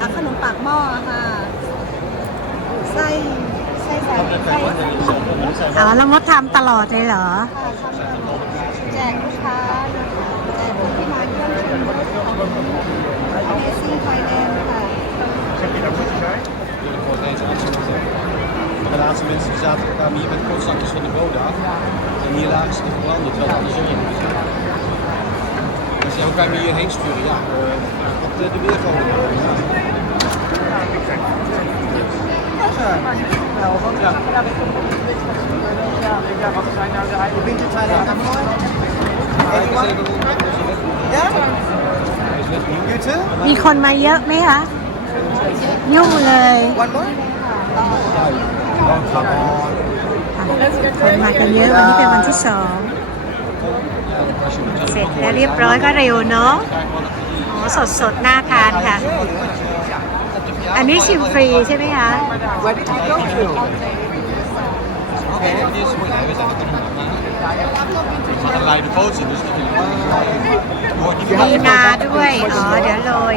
ค่ะขนมปากหม้อค่ะไส้ไส้ใส่ไส้ใส่แล้วเรางดทำตลอดเลยเหรอแจกลูกค้าแจกที่ร้านเครื่องชิมรสของ Amazing Thailand ค่ะเวลาที่มนุษย์ที่จะทำมีเป็นคนสั่งที่ส่วนบูดาแต่นี่ล่ะสิ่งที่เราต้องทำคือ Dus ja, hoe kan je me hierheen sturen? Ja, op de, de weergang. Wel, want ja. ja, ik ja, wat zijn nou de eigen winters zijn aan het mooi. Ja? You too? มีคนมาเยอะไหมคะยุ่งเลย One more? คนมากันเยอะวันนี้เป็นวันที่สองเสร็จแล้วเรียบร้อยก็เร็วเนาะอ๋อสดสดน่าทานค่ะ อันนี้ชิมฟรีใช่ไหมคะมีนาด้วย อ๋อเดี๋ยวโรย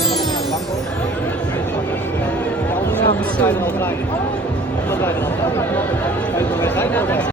Tamam, bir şey